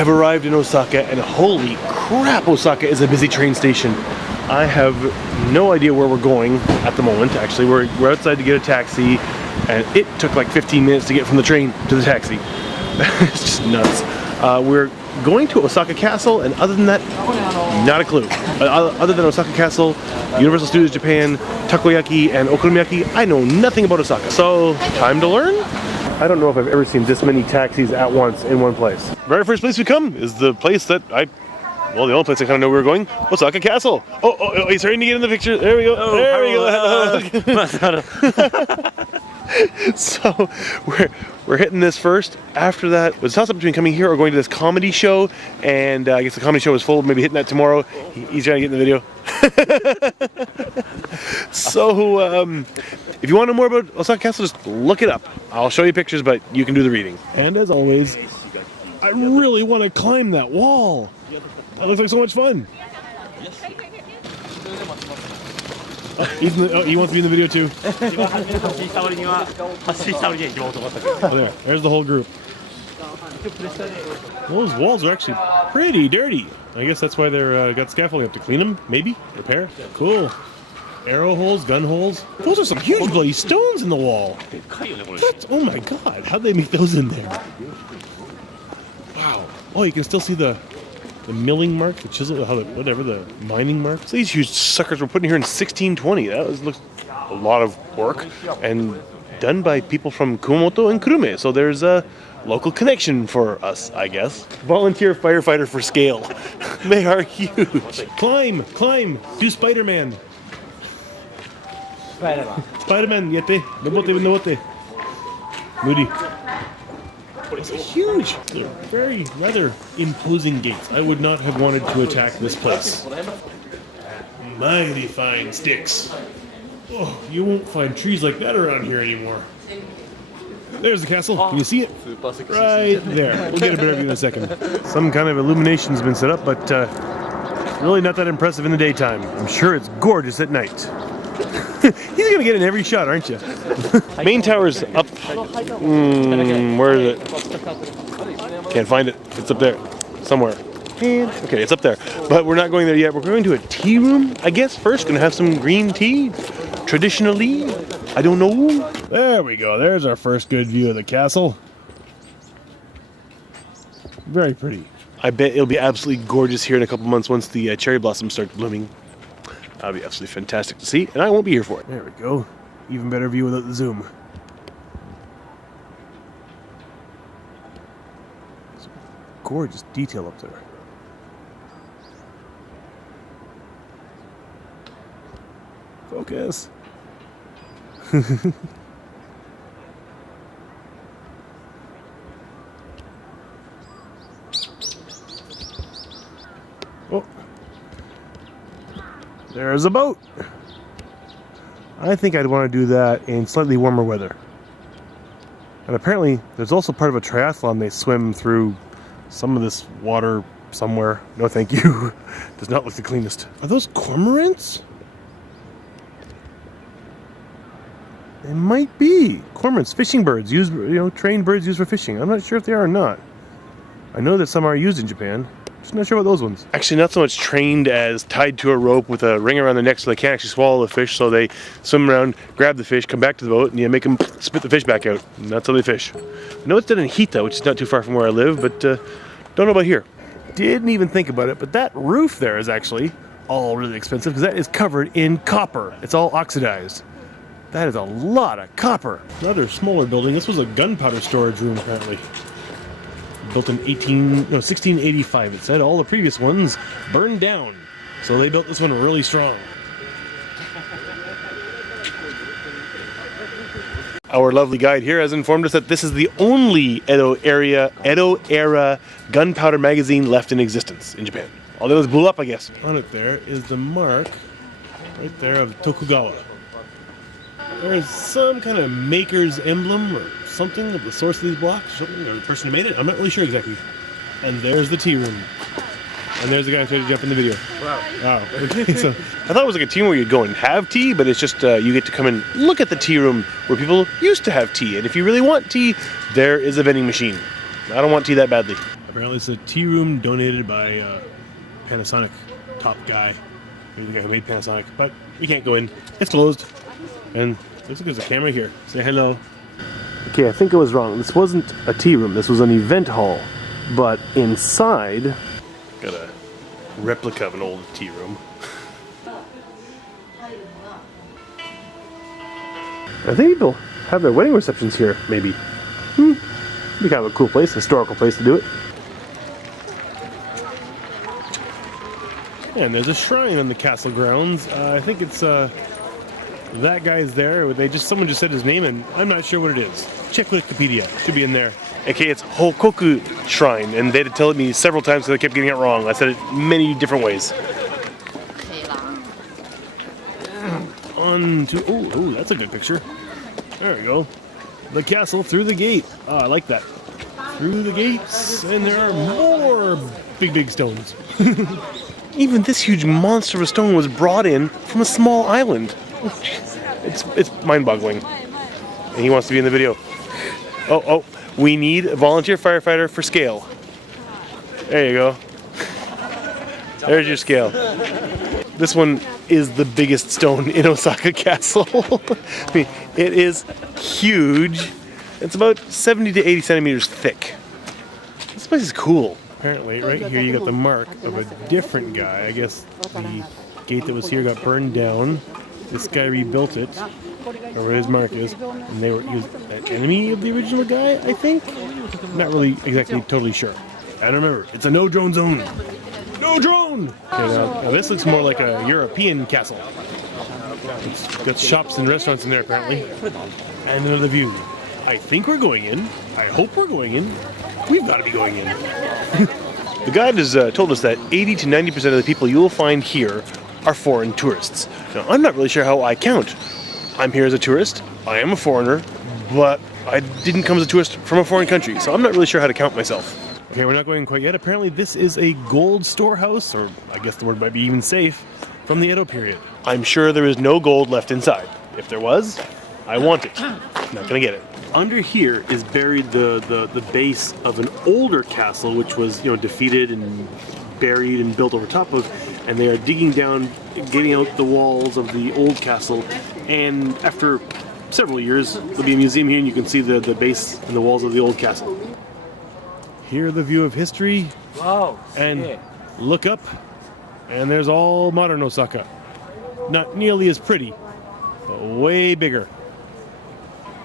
have arrived in Osaka, and holy crap, Osaka is a busy train station. I have no idea where we're going at the moment. Actually, we're outside to get a taxi, and it took like 15 minutes to get from the train to the taxi. It's just nuts. We're going to Osaka Castle, and other than that, not a clue. Other than Osaka Castle, Universal Studios Japan, takoyaki, and okonomiyaki, I know nothing about Osaka. So, time to learn? I don't know if I've ever seen this many taxis at once in one place. Very first place we come is the place that well, the only place I kind of know where we're going, Osaka Castle. Oh, he's starting to get in the picture. There we go. Oh, there we go. So we're hitting this first. After that, it was a toss-up between coming here or going to this comedy show. And I guess the comedy show was full. Maybe hitting that tomorrow. He's trying to get in the video. So if you want to know more about Osaka Castle, just look it up. I'll show you pictures, but you can do the reading. And as always, I really want to climb that wall. That looks like so much fun. He wants to be in the video too. Oh, there's the whole group. Those walls are actually pretty dirty. I guess that's why they're got scaffolding up to clean them, maybe, repair. Cool. Arrow holes, gun holes. Those are some huge bloody stones in the wall. Oh my god, how'd they make those in there? Wow. Oh, you can still see the milling mark, the chisel, whatever, the mining mark. So these huge suckers were put in here in 1620. That looks a lot of work and done by people from Kumamoto and Kurume. So there's a local connection for us, I guess. Volunteer firefighter for scale. They are huge. Climb, do Spider-Man. Spider-Man, yete, nobote. Moody. It's huge. They're very rather imposing gates. I would not have wanted to attack this place. Mighty fine sticks. Oh, you won't find trees like that around here anymore. There's the castle. Can you see it? Right there. We'll get a better view in a second. Some kind of illumination's been set up, but really not that impressive in the daytime. I'm sure it's gorgeous at night. He's gonna get in every shot, aren't you? Main tower's up. Where is it? Can't find it. It's up there. Somewhere. Okay, it's up there. But we're not going there yet. We're going to a tea room, I guess, first. Gonna have some green tea. Traditionally. I don't know. There we go. There's our first good view of the castle. Very pretty. I bet it'll be absolutely gorgeous here in a couple months once the cherry blossoms start blooming. That'll be absolutely fantastic to see, and I won't be here for it. There we go. Even better view without the zoom. Some gorgeous detail up there. Focus. Oh. There's a boat. I think I'd want to do that in slightly warmer weather. And apparently, there's also part of a triathlon. They swim through some of this water somewhere. No, thank you. Does not look the cleanest. Are those cormorants? They might be cormorants, fishing birds. Used, trained birds used for fishing. I'm not sure if they are or not. I know that some are used in Japan. Just not sure about those ones. Actually, not so much trained as tied to a rope with a ring around their neck so they can't actually swallow the fish. So they swim around, grab the fish, come back to the boat, and you make them spit the fish back out. And that's how they fish. I know it's done in Hita, which is not too far from where I live, but don't know about here. Didn't even think about it, but that roof there is actually all really expensive because that is covered in copper. It's all oxidized. That is a lot of copper. Another smaller building. This was a gunpowder storage room, apparently. Built in 1685, it said. All the previous ones burned down. So they built this one really strong. Our lovely guide here has informed us that this is the only Edo era gunpowder magazine left in existence in Japan. All those blew up, I guess. On it there is the mark, right there, of Tokugawa. There is some kind of maker's emblem or something of the source of these blocks, something, or the person who made it. I'm not really sure exactly. And there's the tea room. And there's the guy who's ready to jump in the video. Wow. Okay, so I thought it was like a tea room where you'd go and have tea, but it's just you get to come and look at the tea room where people used to have tea. And if you really want tea, there is a vending machine. I don't want tea that badly. Apparently it's a tea room donated by Panasonic top guy. Maybe the guy who made Panasonic. But we can't go in. It's closed. And looks like there's a camera here. Say hello. Okay, I think I was wrong. This wasn't a tea room. This was an event hall. But inside, got a replica of an old tea room. I think people have their wedding receptions here, maybe. Be kind of a cool place, historical place to do it. And there's a shrine on the castle grounds. I think it's that guy's there. Someone just said his name, and I'm not sure what it is. Check Wikipedia. Should be in there. Okay, it's Hokoku Shrine, and they had to tell me several times because I kept getting it wrong. I said it many different ways. On to oh, that's a good picture. There we go. The castle through the gate. Oh, I like that. Through the gates, and there are more big stones. Even this huge monster of a stone was brought in from a small island. It's mind-boggling. And he wants to be in the video. Oh, we need a volunteer firefighter for scale. There you go. There's your scale. This one is the biggest stone in Osaka Castle. I mean, it is huge. It's about 70 to 80 centimeters thick. This place is cool. Apparently, right here you got the mark of a different guy. I guess the gate that was here got burned down. This guy rebuilt it, or where his mark is, and he was an enemy of the original guy, I think? Not really exactly totally sure. And remember, it's a no-drone zone. No drone! Okay, now this looks more like a European castle. It's got shops and restaurants in there, apparently. And another view. I think we're going in. I hope we're going in. We've got to be going in. The guide has told us that 80 to 90% of the people you will find here are foreign tourists. Now, I'm not really sure how I count. I'm here as a tourist. I am a foreigner, but I didn't come as a tourist from a foreign country, so I'm not really sure how to count myself. Okay, we're not going quite yet. Apparently this is a gold storehouse, or I guess the word might be even safe, from the Edo period. I'm sure there is no gold left inside. If there was, I want it. Not gonna get it. Under here is buried the base of an older castle, which was, defeated and buried and built over top of, and they are digging down, getting out the walls of the old castle, and after several years, there'll be a museum here and you can see the base and the walls of the old castle. Here, the view of history. Wow! And look up, and there's all modern Osaka. Not nearly as pretty, but way bigger.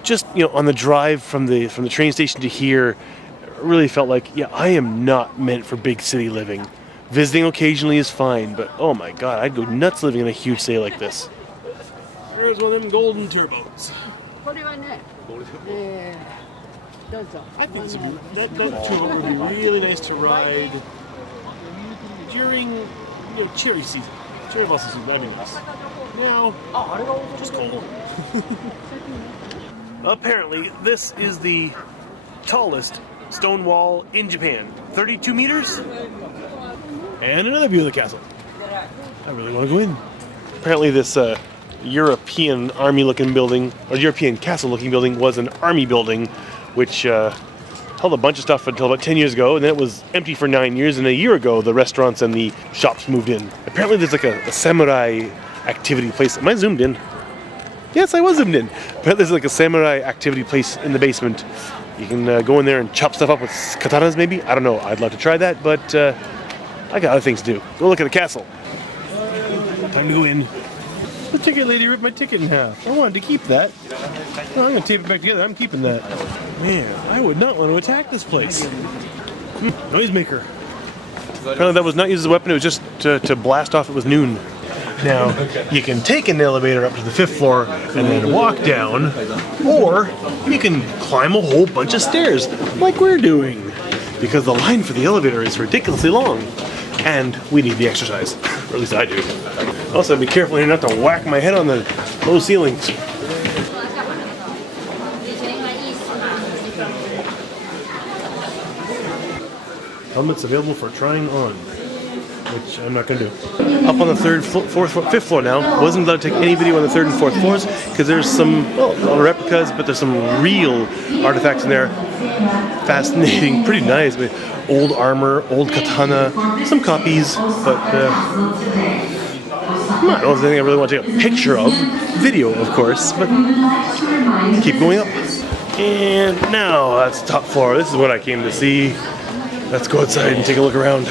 Just on the drive from the train station to here, it really felt like, I am not meant for big city living. Visiting occasionally is fine, but oh my god, I'd go nuts living in a huge city like this. Here's one of them golden turbos. I think that turbo would be really nice to ride during cherry season. Cherry blossom season, that'd be nice. Now, just cold. Apparently, this is the tallest stone wall in Japan. 32 meters? And another view of the castle. I really want to go in. Apparently this European army-looking building, or European castle-looking building, was an army building, which held a bunch of stuff until about 10 years ago, and then it was empty for 9 years, and a year ago the restaurants and the shops moved in. Apparently there's like a samurai activity place. Am I zoomed in? Yes, I was zoomed in. But there's like a samurai activity place in the basement. You can go in there and chop stuff up with katanas, maybe? I don't know. I'd love to try that, but I got other things to do. Go look at the castle. Time to go in. The ticket lady ripped my ticket in half. I wanted to keep that. No, I'm going to tape it back together. I'm keeping that. Man, I would not want to attack this place. Noisemaker. Apparently that was not used as a weapon. It was just to blast off. It was noon. Now, you can take an elevator up to the 5th floor and then walk down, or you can climb a whole bunch of stairs, like we're doing, because the line for the elevator is ridiculously long, and we need the exercise, or at least I do. Also, be careful here not to whack my head on the low ceilings. Helmets available for trying on, which I'm not going to do. Up on the 3rd, 4th, 5th floor now. Wasn't allowed to take any video on the 3rd and 4th floors because there's some, replicas, but there's some real artifacts in there. Fascinating, pretty nice. I mean, old armor, old katana, some copies, but I don't know if there's anything I really want to take a picture of. Video, of course, but keep going up. And now that's the top floor. This is what I came to see. Let's go outside and take a look around.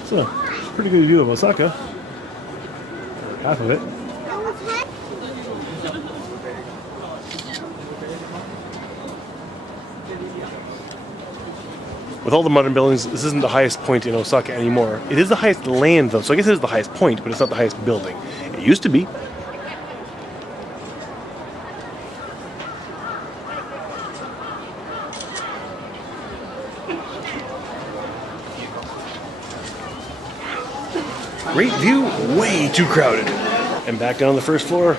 It's a pretty good view of Osaka. Or half of it. With all the modern buildings, this isn't the highest point in Osaka anymore. It is the highest land though, so I guess it is the highest point, but it's not the highest building. It used to be. Great view, way too crowded. And back down on the first floor,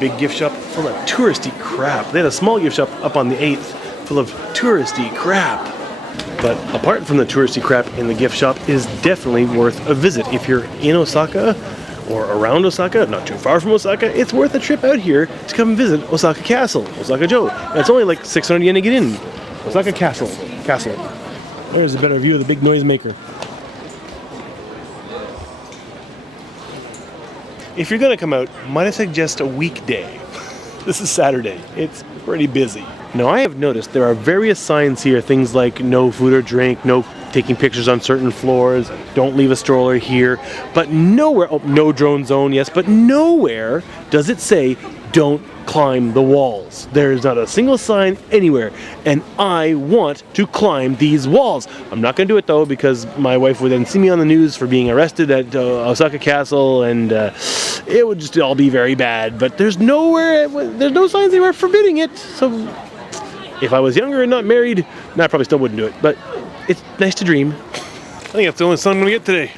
big gift shop full of touristy crap. They had a small gift shop up on the 8th full of touristy crap. But apart from the touristy crap in the gift shop is definitely worth a visit. If you're in Osaka or around Osaka, not too far from Osaka, it's worth a trip out here to come visit Osaka Castle, Osaka-jo. And it's only like 600 yen to get in. Osaka Castle. There's a better view of the big noisemaker. If you're gonna come out, might I suggest a weekday? This is Saturday. It's pretty busy. Now I have noticed there are various signs here, things like no food or drink, no taking pictures on certain floors, don't leave a stroller here, but nowhere, oh, no drone zone, yes, but nowhere does it say don't climb the walls. There's not a single sign anywhere, and I want to climb these walls. I'm not going to do it though, because my wife would then see me on the news for being arrested at Osaka Castle, and it would just all be very bad. But there's no signs anywhere forbidding it, so if I was younger and not married, I probably still wouldn't do it, but it's nice to dream. I think that's the only sun I'm going to get today.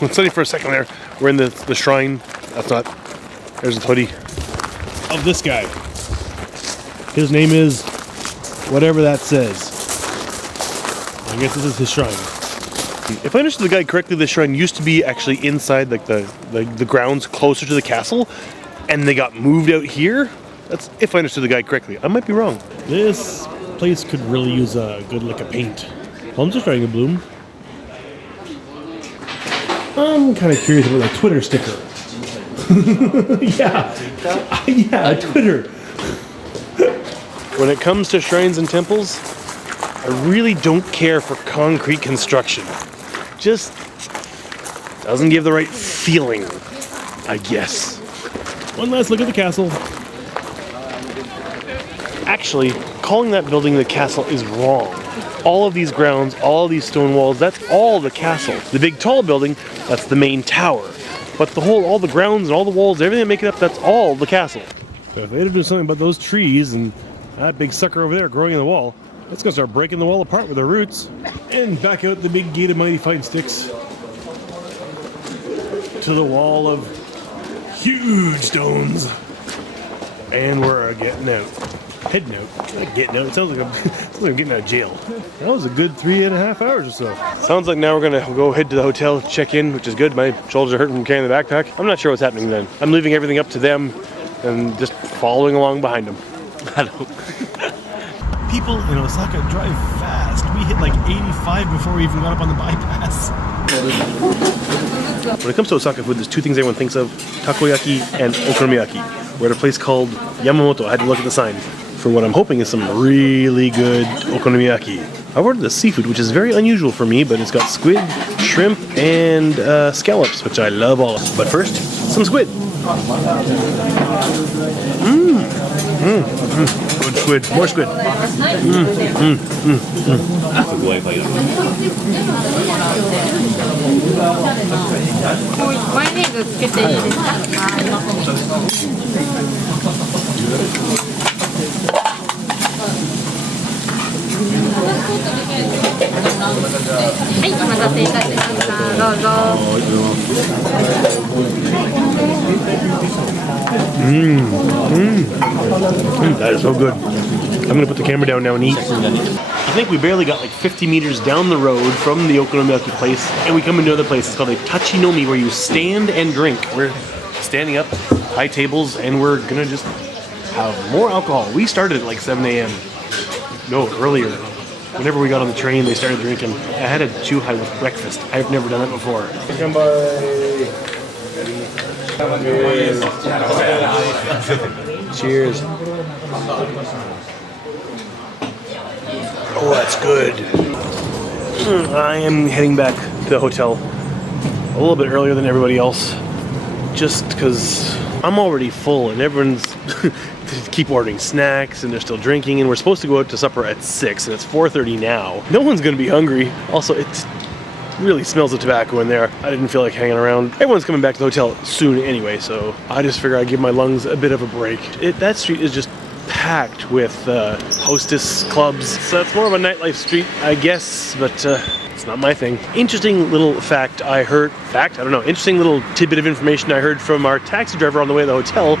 Let's study for a second there. We're in the shrine. That's not, there's the hoodie of this guy. His name is whatever that says. I guess this is his shrine. If I understood the guide correctly, the shrine used to be actually inside like the grounds closer to the castle, and they got moved out here. That's if I understood the guide correctly. I might be wrong. This place could really use a good lick of paint. Plums are starting to bloom. I'm kind of curious about the Twitter sticker. yeah, Twitter. When it comes to shrines and temples, I really don't care for concrete construction. Just doesn't give the right feeling, I guess. One last look at the castle. Actually, calling that building the castle is wrong. All of these grounds, all of these stone walls, that's all the castle. The big tall building, that's the main tower. But all the grounds and all the walls, everything that make it up, that's all the castle. So if they had to do something about those trees and that big sucker over there growing in the wall, it's gonna start breaking the wall apart with their roots. And back out the big gate of mighty fighting sticks to the wall of huge stones. And we're getting out. Heading out. Not getting out. It sounds like I'm getting out of jail. That was a good 3.5 hours or so. Sounds like now we're gonna go head to the hotel, check in, which is good. My shoulders are hurting from carrying the backpack. I'm not sure what's happening then. I'm leaving everything up to them and just following along behind them. I don't. People in Osaka drive fast. We hit like 85 before we even got up on the bypass. When it comes to Osaka food, there's two things everyone thinks of: takoyaki and okonomiyaki. We're at a place called Yamamoto. I had to look at the sign for what I'm hoping is some really good okonomiyaki. I ordered the seafood, which is very unusual for me, but it's got squid, shrimp, and scallops, which I love all of. But first, some squid. Good squid. More squid. That is so good. I'm gonna put the camera down now and eat. I think we barely got like 50 meters down the road from the okonomiyaki place, and we come into another place. It's called a tachinomi, where you stand and drink. We're standing up, high tables, and we're gonna just have more alcohol. We started at like 7 a.m. No, earlier. Whenever we got on the train, they started drinking. I had a chuhai with breakfast. I've never done that before. Cheers. Oh, that's good. I am heading back to the hotel a little bit earlier than everybody else, just because I'm already full and everyone's keep ordering snacks and they're still drinking, and we're supposed to go out to supper at 6 and it's 4:30 now. No one's gonna be hungry. Also, it really smells of tobacco in there. I didn't feel like hanging around. Everyone's coming back to the hotel soon anyway, so I just figure I'd give my lungs a bit of a break. That street is just packed with hostess clubs, so it's more of a nightlife street, I guess, but it's not my thing. Interesting little fact I heard, interesting little tidbit of information I heard from our taxi driver on the way to the hotel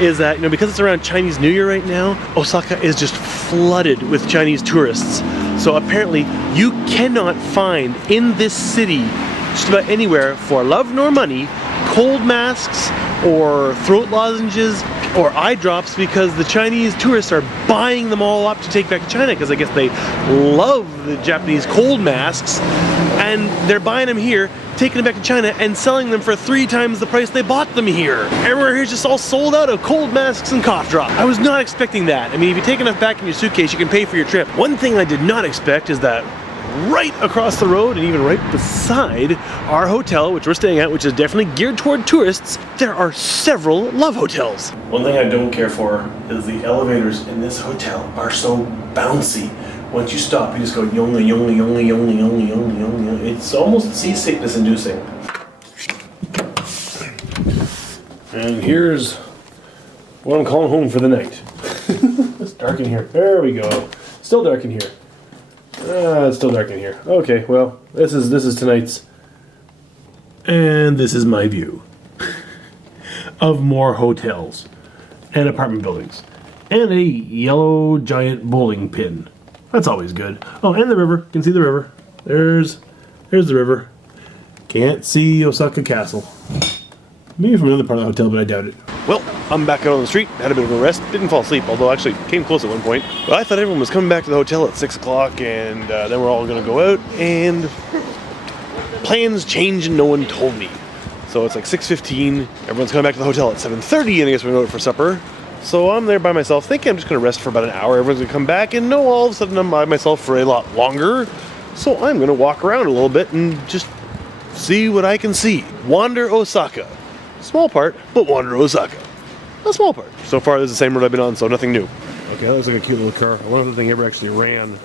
is that, because it's around Chinese New Year right now, Osaka is just flooded with Chinese tourists. So apparently you cannot find in this city, just about anywhere, for love nor money, cold masks or throat lozenges or eye drops, because the Chinese tourists are buying them all up to take back to China, because I guess they love the Japanese cold masks, and they're buying them here, taking them back to China, and selling them for 3 times the price they bought them here. Everywhere here's just all sold out of cold masks and cough drops. I was not expecting that. I mean, if you take enough back in your suitcase, you can pay for your trip. One thing I did not expect is that right across the road, and even right beside our hotel, which we're staying at, which is definitely geared toward tourists, there are several love hotels. One thing I don't care for is the elevators in this hotel are so bouncy. Once you stop, you just go yonga, yonga, yonga, yonga, yonga, yonga, yonga. It's almost seasickness inducing. And here's what I'm calling home for the night. It's dark in here. There we go. Still dark in here. It's still dark in here. Okay, well, this is tonight's, and this is my view of more hotels and apartment buildings and a yellow giant bowling pin. That's always good. Oh, and the river. You can see the river. There's the river. Can't see Osaka Castle. Maybe from another part of the hotel, but I doubt it. Well, I'm back out on the street, had a bit of a rest, didn't fall asleep, although I actually came close at one point. But I thought everyone was coming back to the hotel at 6 o'clock, and then we're all gonna go out, and plans changed and no one told me. So it's like 6:15, everyone's coming back to the hotel at 7:30, and I guess we're going out for supper. So I'm there by myself, thinking I'm just gonna rest for about an hour, everyone's gonna come back, and no, all of a sudden I'm by myself for a lot longer. So I'm gonna walk around a little bit and just see what I can see. Wander Osaka. Small part, but wander Osaka. A small part. So far, this is the same road I've been on, so nothing new. Okay, that looks like a cute little car. I wonder if the thing ever actually ran.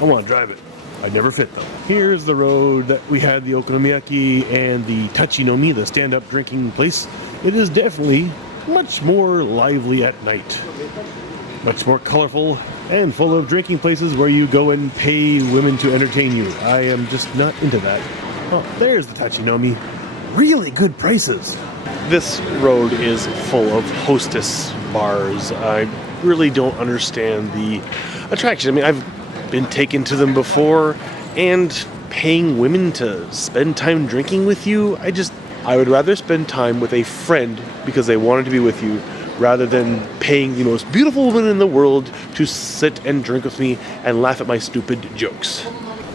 I want to drive it. I'd never fit, though. Here's the road that we had the okonomiyaki and the tachinomi, the stand-up drinking place. It is definitely much more lively at night. Much more colorful and full of drinking places where you go and pay women to entertain you. I am just not into that. Oh, there's the tachinomi. Really good prices. This road is full of hostess bars. I really don't understand the attraction. I mean, I've been taken to them before, and paying women to spend time drinking with you, I would rather spend time with a friend because they wanted to be with you, rather than paying the most beautiful woman in the world to sit and drink with me and laugh at my stupid jokes.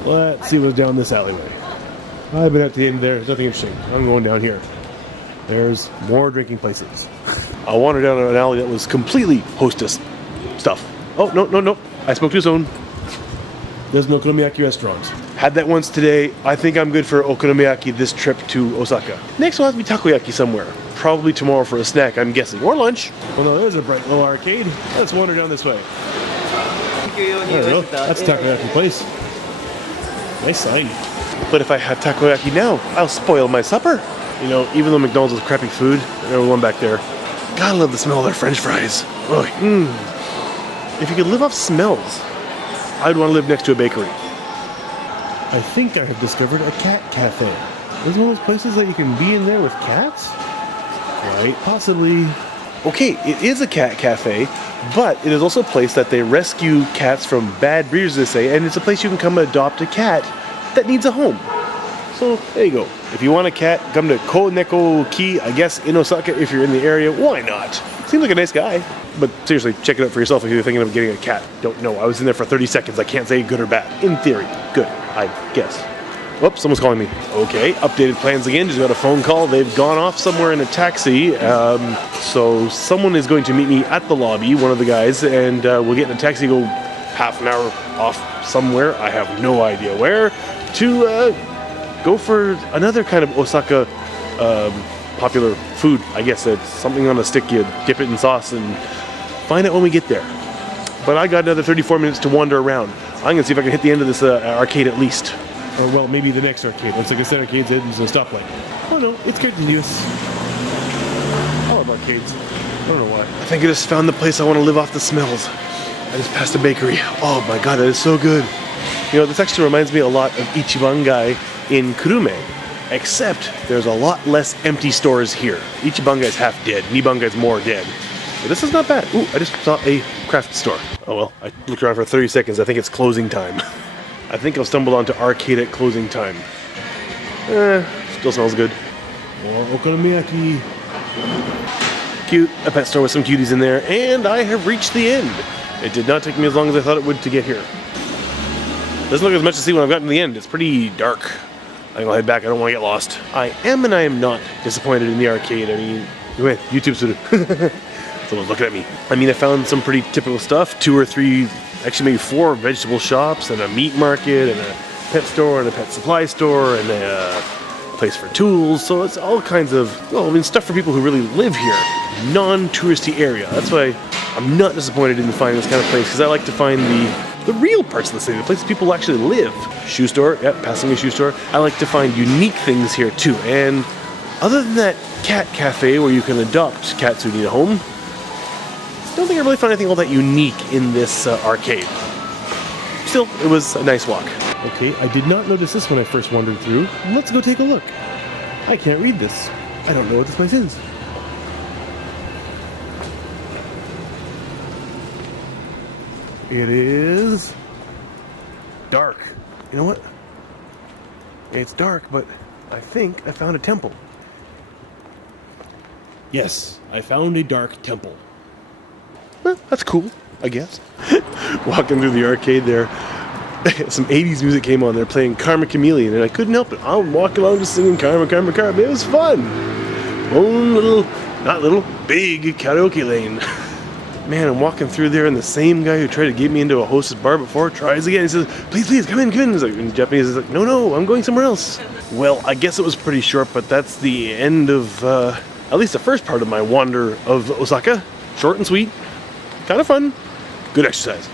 Let's see what's down this alleyway. I've been at the end there. There's nothing interesting. I'm going down here. There's more drinking places. I wandered down an alley that was completely hostess stuff. Oh, no. I spoke too soon. There's an okonomiyaki restaurant. Had that once today. I think I'm good for okonomiyaki this trip to Osaka. Next will have to be takoyaki somewhere. Probably tomorrow for a snack, I'm guessing. Or lunch. Oh no, there's a bright little arcade. Let's wander down this way. I don't know. That's a takoyaki place. Nice sign. But if I have takoyaki now, I'll spoil my supper. Even though McDonald's is crappy food, there's one back there. Gotta love the smell of their French fries. If you could live off smells, I'd want to live next to a bakery. I think I have discovered a cat cafe. Is one of those places that you can be in there with cats? Right, possibly. okay, it is a cat cafe, but it is also a place that they rescue cats from bad breeders, they say, and it's a place you can come adopt a cat that needs a home. So there you go. If you want a cat, come to Koneko Ki, I guess, in Osaka if you're in the area. Why not? Seems like a nice guy. But seriously, check it out for yourself if you're thinking of getting a cat. Don't know. I was in there for 30 seconds. I can't say good or bad. In theory, good, I guess. Whoops, someone's calling me. Okay, updated plans again. Just got a phone call. They've gone off somewhere in a taxi. So someone is going to meet me at the lobby, one of the guys, and we'll get in a taxi, go half an hour off somewhere. I have no idea where. To go for another kind of Osaka popular food. I guess it's something on a stick. You dip it in sauce and find out when we get there. But I got another 34 minutes to wander around. I'm going to see if I can hit the end of this arcade at least. Or, well, maybe the next arcade. Looks like a set of arcades and there's a stoplight. Oh no, it's continuous. I love arcades. I don't know why. I think I just found the place I want to live off the smells. I just passed a bakery. Oh my god, that is so good. You know, this actually reminds me a lot of Ichibangai in Kurume. Except there's a lot less empty stores here. Ichibangai's half dead, Nibangai's more dead. But this is not bad. Ooh, I just saw a craft store. Oh well, I looked around for 30 seconds. I think it's closing time. I think I'll stumble onto arcade at closing time. Still smells good. More okonomiyaki. Cute. A pet store with some cuties in there. And I have reached the end. It did not take me as long as I thought it would to get here. Doesn't look as much to see when I've gotten to the end. It's pretty dark. I think I'll head back. I don't want to get lost. I am and I am not disappointed in the arcade. I mean, YouTube suru. Someone's looking at me. I mean, I found some pretty typical stuff. 2 or 3, actually maybe 4 vegetable shops and a meat market and a pet store and a pet supply store and a place for tools. So it's all kinds of, well, I mean, stuff for people who really live here. Non-touristy area. That's why I'm not disappointed in finding this kind of place, because I like to find the real parts of the city, the places people actually live. Shoe store, yep, passing a shoe store. I like to find unique things here too. And other than that cat cafe where you can adopt cats who need a home, I don't think I really found anything all that unique in this arcade. Still, it was a nice walk. Okay, I did not notice this when I first wandered through. Let's go take a look. I can't read this. I don't know what this place is. It is dark. You know what? It's dark, but I think I found a temple. Yes, I found a dark temple. Well, that's cool, I guess. Walking through the arcade there, some 80s music came on there playing Karma Chameleon, and I couldn't help it. I would walk along just singing Karma, Karma, Karma. It was fun. Own little, not little, big karaoke lane. Man, I'm walking through there, and the same guy who tried to get me into a hostess bar before tries again. He says, please, please, come in, come in. He's like, in Japanese, he's like, no, no, I'm going somewhere else. Well, I guess it was pretty short, but that's the end of, at least the first part of my wander of Osaka. Short and sweet. Kind of fun. Good exercise.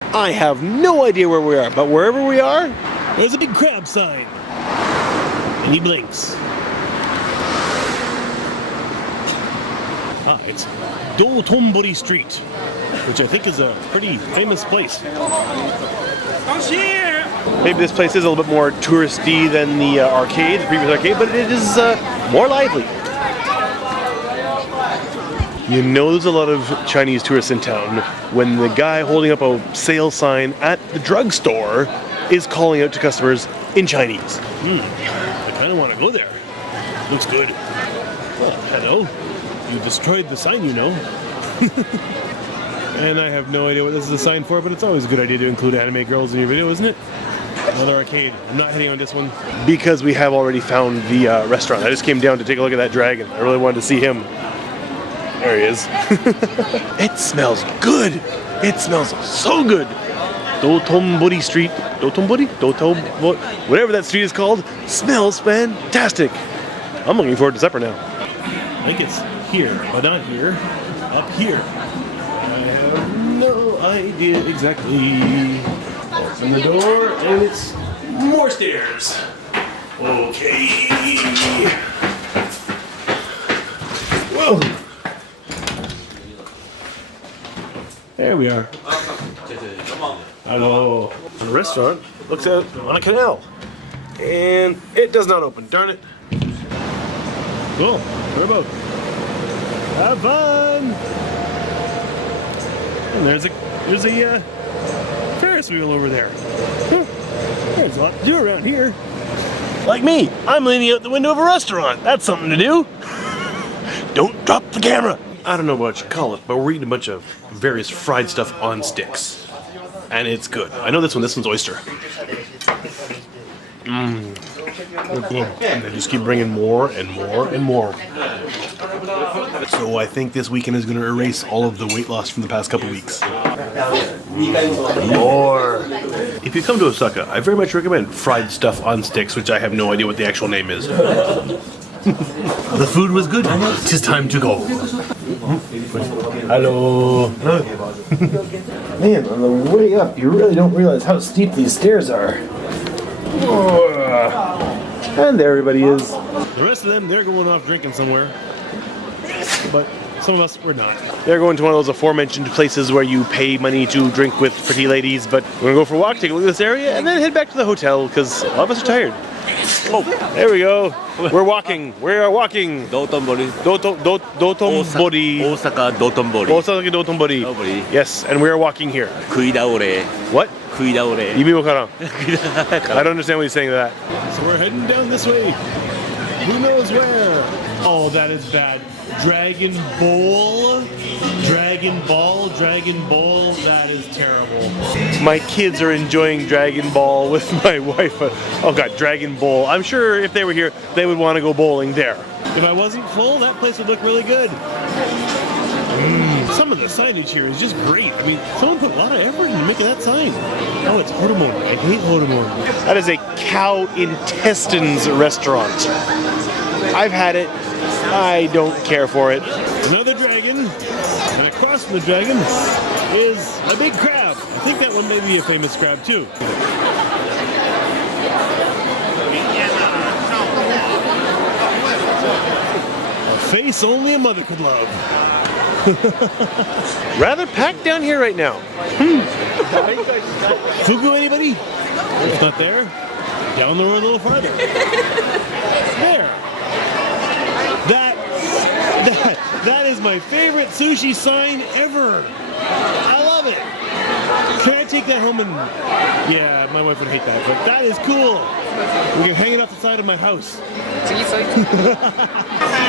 I have no idea where we are, but wherever we are, there's a big crab sign. And he blinks. Ah, it's Dotonbori Street, which I think is a pretty famous place. Maybe this place is a little bit more touristy than the arcade, the previous arcade, but it is more lively. You know there's a lot of Chinese tourists in town when the guy holding up a sale sign at the drugstore is calling out to customers in Chinese. I kind of want to go there. Looks good. Well, hello. You destroyed the sign, you know. And I have no idea what this is a sign for, but it's always a good idea to include anime girls in your video, isn't it? Another arcade. I'm not heading on this one because we have already found the restaurant. I just came down to take a look at that dragon. I really wanted to see him. There he is. It smells good. It smells so good. Dotonbori Street. Dotonbori? Whatever that street is called. Smells fantastic. I'm looking forward to supper now. I think it's here, but not here. Up here. I have no idea exactly. Open the door, and it's more stairs. Okay. Whoa. There we are. Hello. The restaurant looks out on a canal. And it does not open, darn it. Cool. What about? Have fun! And there's a Ferris wheel over there. Huh. There's a lot to do around here. Like me, I'm leaning out the window of a restaurant. That's something to do. Don't drop the camera. I don't know what you call it, but we're eating a bunch of various fried stuff on sticks. And it's good. I know this one's oyster. Mmm. And they just keep bringing more and more and more. So I think this weekend is going to erase all of the weight loss from the past couple weeks. More. If you come to Osaka, I very much recommend fried stuff on sticks, which I have no idea what the actual name is. The food was good. It's time to go. Hello. Man, on the way up, you really don't realize how steep these stairs are. And there everybody is. The rest of them, they're going off drinking somewhere. But some of us, we're not. They're going to one of those aforementioned places where you pay money to drink with pretty ladies, but we're going to go for a walk, take a look at this area, and then head back to the hotel, because a lot of us are tired. Oh, there we go. We're walking. We are walking. Dotonbori. Dotonbori. Osaka Dotonbori. Osaka Dotonbori. Yes, and we are walking here. Kuidaore. What? Kuidaore. I don't understand what he's saying to that. So we're heading down this way. Who knows where? Oh, that is bad. Dragon Bowl? Dragon Ball? Dragon Bowl? That is terrible. My kids are enjoying Dragon Ball with my wife. Oh god, Dragon Bowl. I'm sure if they were here, they would want to go bowling there. If I wasn't full, that place would look really good. Some of the signage here is just great. I mean, someone put a lot of effort into making that sign. Oh, it's Horomon. I hate Horomon. That is a cow intestines restaurant. I've had it. I don't care for it. Another dragon, and across from the dragon is a big crab. I think that one may be a famous crab too. A face only a mother could love. Rather packed down here right now. Fuku, anybody? It's not there. Down the road a little farther. There. That is my favorite sushi sign ever. I love it. Can I take that home and... Yeah, my wife would hate that, but that is cool. We can hang it off the side of my house.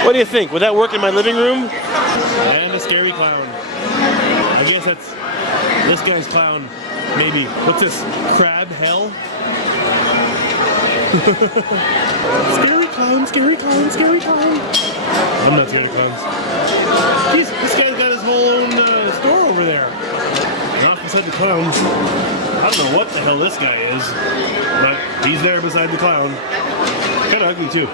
What do you think? Would that work in my living room? And a scary clown. I guess that's this guy's clown. Maybe. What's this? Crab hell? Scary clown, scary clown, scary clown. I'm not scared of clowns. Jeez, this guy's got his whole own store over there. Not beside the clowns. I don't know what the hell this guy is, but he's there beside the clown. Kind of ugly too.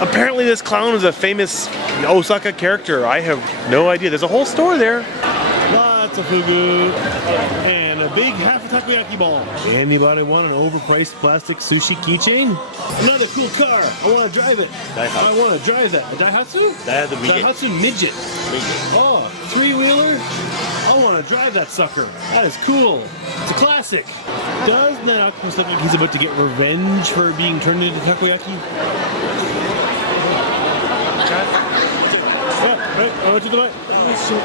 Apparently this clown is a famous Osaka character. I have no idea. There's a whole store there. Lots of fugu. And a big half a takoyaki ball. Anybody want an overpriced plastic sushi keychain? Another cool car. I want to drive it. Daihatsu. I want to drive that. A Daihatsu? Daihatsu midget. Oh, three-wheeler? I want to drive that sucker. That is cool. It's a classic. Doesn't that octopus look like he's about to get revenge for being turned into takoyaki? Yeah, right. I went to the right.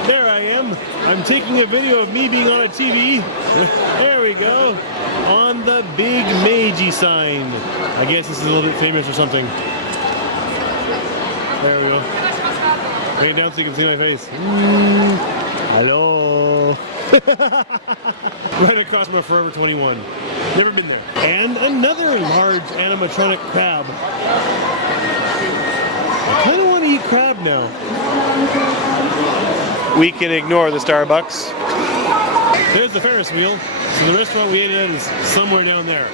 There I am. I'm taking a video of me being on a TV. There we go. On the big Meiji sign. I guess this is a little bit famous or something. There we go. Bring it down so you can see my face. Hello. Right across from a Forever 21. Never been there. And another large animatronic crab. I kind of want to eat crab now. We can ignore the Starbucks. There's the Ferris wheel. So the restaurant we ate at is somewhere down there.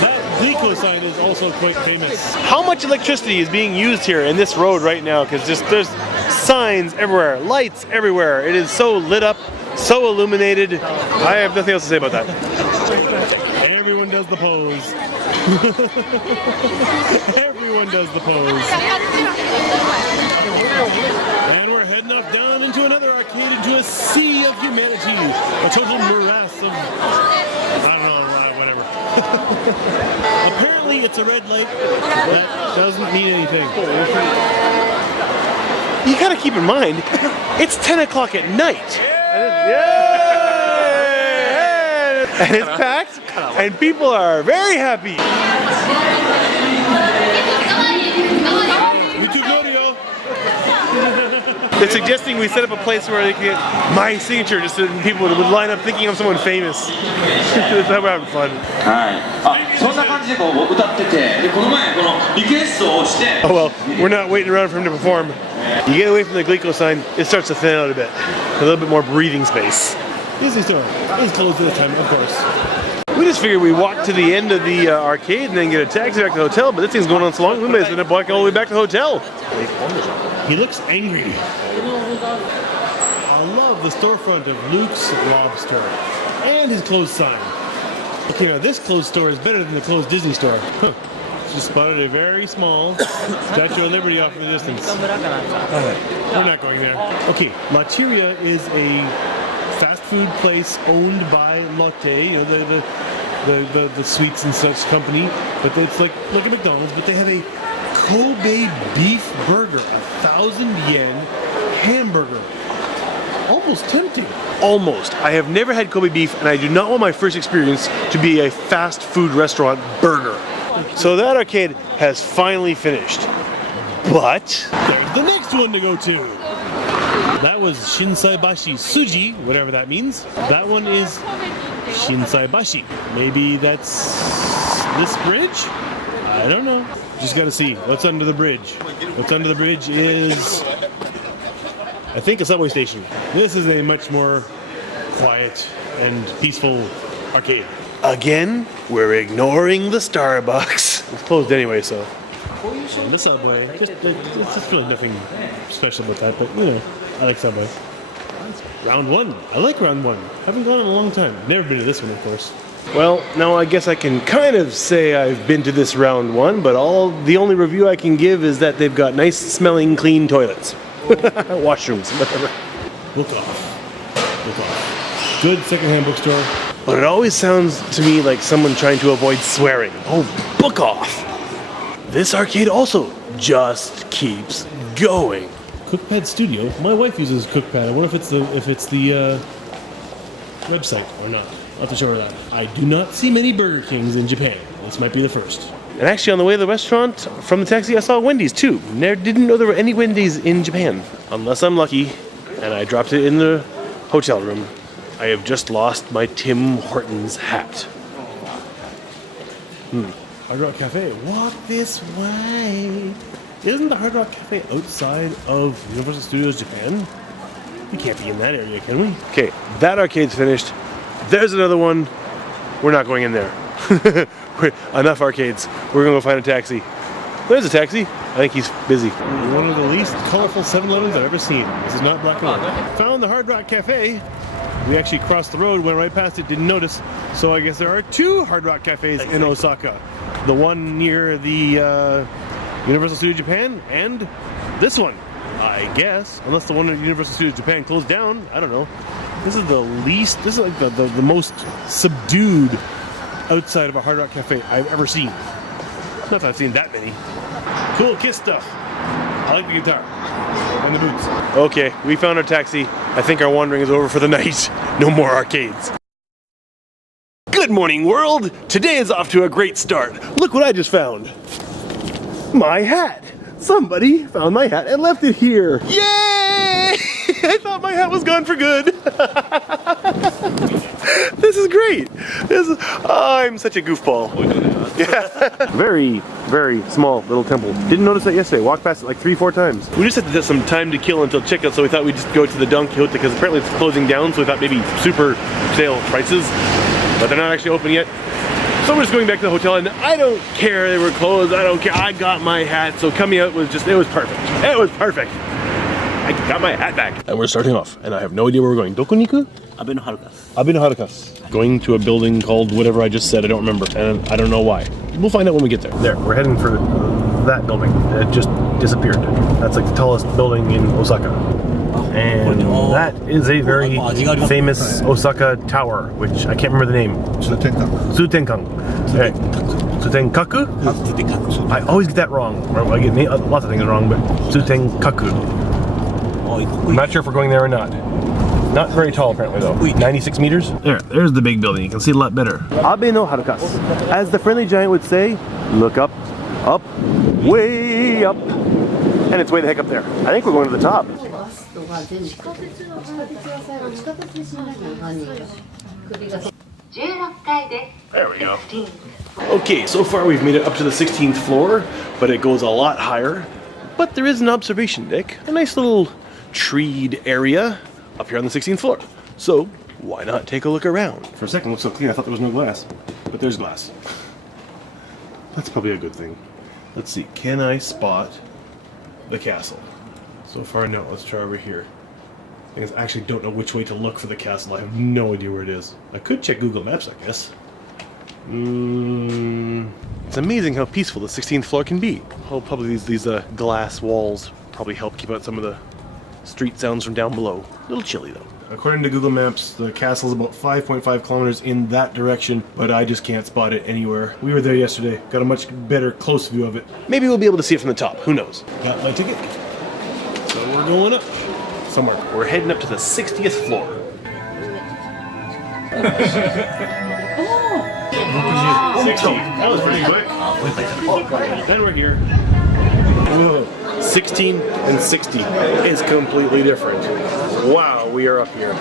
That Glico sign is also quite famous. How much electricity is being used here in this road right now? Because there's signs everywhere, lights everywhere. It is so lit up, so illuminated. I have nothing else to say about that. Everyone does the pose. Everyone does the pose. And we're heading off down into another arcade, into a sea of humanity. A total morass of... I don't know, whatever. Apparently it's a red light. That doesn't mean anything. you gotta keep in mind, it's 10 o'clock at night. And it's packed, and people are very happy. They're suggesting we set up a place where they can get my signature, just so people would line up thinking I'm someone famous. That's how we're having fun. Oh well, we're not waiting around for him to perform. You get away from the Glico sign, it starts to thin out a bit. A little bit more breathing space. Disney store is closed at this time, of course. We just figured we'd walk to the end of the arcade and then get a taxi back to the hotel, but this thing's going on so long, we may end up walking all the way back to the hotel. He looks angry. I love the storefront of Luke's Lobster and his closed sign. Okay, now this closed store is better than the closed Disney store. Huh. Just spotted a very small Statue of Liberty off in the distance. We're not going there. Okay, Latteria is a fast food place owned by Lotte, you know, the sweets and such company. But it's like a McDonald's, but they have a Kobe beef burger, 1,000 yen hamburger. Almost tempting. Almost. I have never had Kobe beef, and I do not want my first experience to be a fast food restaurant burger. So that arcade has finally finished. But there's the next one to go to. That was Shinsaibashi Suji, whatever that means. That one is Shinsaibashi. Maybe that's this bridge? I don't know. Just gotta see what's under the bridge. What's under the bridge is, I think, a subway station. This is a much more quiet and peaceful arcade. Again, we're ignoring the Starbucks. It's closed anyway, so. And the subway, just really nothing special about that, but you know, I like Subway. Round one. I like round one. Haven't gone in a long time. Never been to this one, of course. Well, now I guess I can kind of say I've been to this round one, but the only review I can give is that they've got nice smelling, clean toilets. Washrooms, whatever. Book off. Book off. Good secondhand bookstore. But it always sounds to me like someone trying to avoid swearing. Oh, book off. This arcade also just keeps going. Cookpad Studio. My wife uses Cookpad. I wonder if it's the website or not. I'll have to show her that. I do not see many Burger Kings in Japan. This might be the first. And actually, on the way to the restaurant from the taxi, I saw Wendy's too. Didn't know there were any Wendy's in Japan. Unless I'm lucky, and I dropped it in the hotel room. I have just lost my Tim Hortons hat. Hard Rock Cafe. Walk this way. Isn't the Hard Rock Cafe outside of Universal Studios Japan? We can't be in that area, can we? Okay, that arcade's finished. There's another one. We're not going in there. Enough arcades. We're gonna go find a taxi. There's a taxi. I think he's busy. One of the least colorful 7-Elevens I've ever seen. This is not black and white. Found the Hard Rock Cafe. We actually crossed the road, went right past it, didn't notice. So I guess there are two Hard Rock Cafes in Osaka. The one near the Universal Studios Japan and this one, I guess. Unless the one at Universal Studios Japan closed down. I don't know. This is the least, this is like the most subdued outside of a Hard Rock Cafe I've ever seen. Not that I've seen that many. Cool Kiss stuff. I like the guitar. And the boots. Okay, we found our taxi. I think our wandering is over for the night. No more arcades. Good morning, world! Today is off to a great start. Look what I just found. My hat. Somebody found my hat and left it here. Yay! I thought my hat was gone for good. This is great. I'm such a goofball. Yeah. Very, very small little temple. Didn't notice that yesterday. Walked past it like 3-4 times. We just had to get some time to kill until checkout, so we thought we'd just go to the Don Quixote because apparently it's closing down, so we thought maybe super sale prices, but they're not actually open yet. So we're just going back to the hotel, and I don't care they were closed. I don't care. I got my hat, so coming out was just, it was perfect. It was perfect. I got my hat back. And we're starting off, and I have no idea where we're going. Dokoniku? Abe no Harukas. Abe no Harukas. Going to a building called whatever I just said, I don't remember, and I don't know why. We'll find out when we get there. There, we're heading for that building. It just disappeared. That's like the tallest building in Osaka. And that is a very famous Osaka tower, which I can't remember the name. Tsutenkan. Tsutenkaku? I always get that wrong. I get lots of things wrong, but Tsutenkaku. I'm not sure if we're going there or not. Not very tall apparently though. 96 meters? There's the big building. You can see it a lot better. Abe no Harukasu. As the friendly giant would say, look up, way up. And it's way the heck up there. I think we're going to the top. There we go. Okay, so far we've made it up to the 16th floor, but it goes a lot higher. But there is an observation deck, a nice little treed area up here on the 16th floor. So why not take a look around? For a second, it looks so clean, I thought there was no glass. But there's glass. That's probably a good thing. Let's see, can I spot the castle? So far, no. Let's try over here. I actually don't know which way to look for the castle. I have no idea where it is. I could check Google Maps, I guess. It's amazing how peaceful the 16th floor can be. Oh, probably these glass walls probably help keep out some of the street sounds from down below. A little chilly though. According to Google Maps, the castle is about 5.5 kilometers in that direction, but I just can't spot it anywhere. We were there yesterday, got a much better close view of it. Maybe we'll be able to see it from the top, who knows? Got my ticket, so we're going up somewhere. We're heading up to the 60th floor. 60. That was pretty quick. Then we're here. Whoa. 16 and 60 is completely different. Wow, we are up here.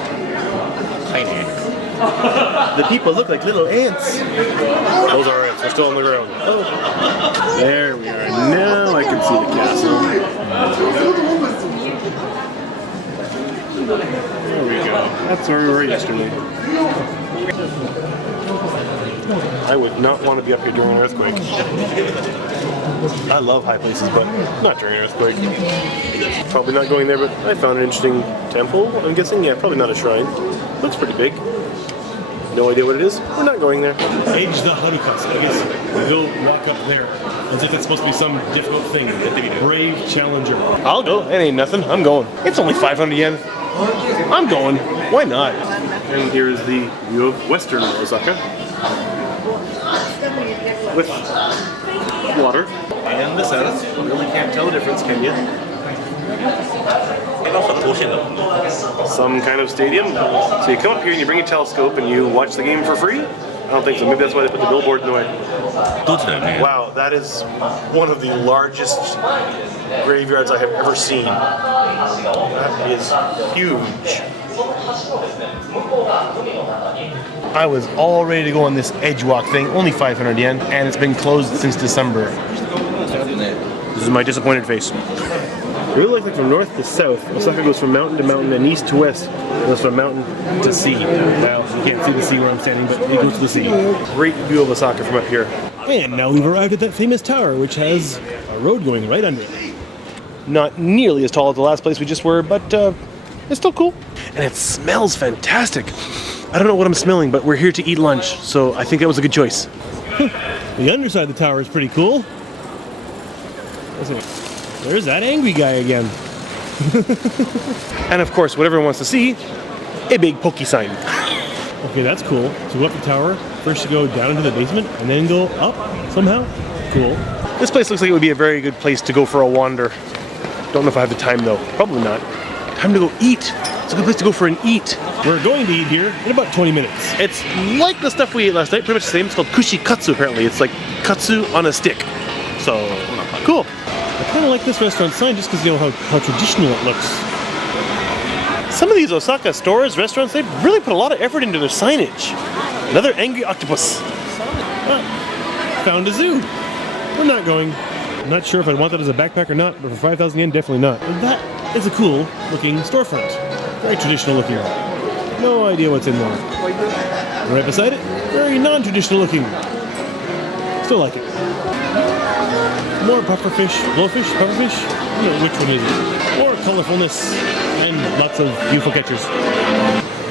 The people look like little ants. Those are ants. They're still on the ground. Oh. There we are. Now I can see the castle. There we go. That's where we were yesterday. I would not want to be up here during an earthquake. I love high places, but not during an earthquake. Probably not going there, but I found an interesting temple, I'm guessing. Yeah, probably not a shrine. Looks pretty big. No idea what it is. We're not going there. Age the Harukasu. I guess we'll walk up there as if it's supposed to be some difficult thing. Brave challenger. I'll go. It ain't nothing. I'm going. It's only 500 yen. I'm going. Why not? And here is the view of Western Osaka. With water and the south. Really can't tell the difference, can you? Some kind of stadium. So you come up here and you bring a telescope and you watch the game for free? I don't think so. Maybe that's why they put the billboard in the way. Wow, that is one of the largest graveyards I have ever seen. That is huge. I was all ready to go on this edge walk thing, only 500 yen, and it's been closed since December. This is my disappointed face. It really looks like from north to south. Osaka goes from mountain to mountain and east to west. It goes from mountain to sea. Well, you can't see the sea where I'm standing, but it goes to the sea. Great view of Osaka from up here. And now we've arrived at that famous tower, which has a road going right under it. Not nearly as tall as the last place we just were, but it's still cool. And it smells fantastic. I don't know what I'm smelling, but we're here to eat lunch, so I think that was a good choice. The underside of the tower is pretty cool. There's that angry guy again. And of course, what everyone wants to see, a big Poke sign. Okay, that's cool. So go up the tower, first you go down into the basement, and then go up somehow. Cool. This place looks like it would be a very good place to go for a wander. Don't know if I have the time though. Probably not. Time to go eat. It's a good place to go for an eat. We're going to eat here in about 20 minutes. It's like the stuff we ate last night, pretty much the same. It's called kushikatsu apparently. It's like katsu on a stick. So, cool. I kind of like this restaurant sign just because you know how traditional it looks. Some of these Osaka stores, restaurants, they really put a lot of effort into their signage. Another angry octopus. Found a zoo. We're not going. I'm not sure if I'd want that as a backpack or not, but for 5,000 yen, definitely not. And that is a cool looking storefront. Very traditional looking. No idea what's in there. And right beside it, very non-traditional looking. Still like it. More pufferfish, blowfish, pufferfish? I don't know which one is it. More colorfulness and lots of beautiful catchers.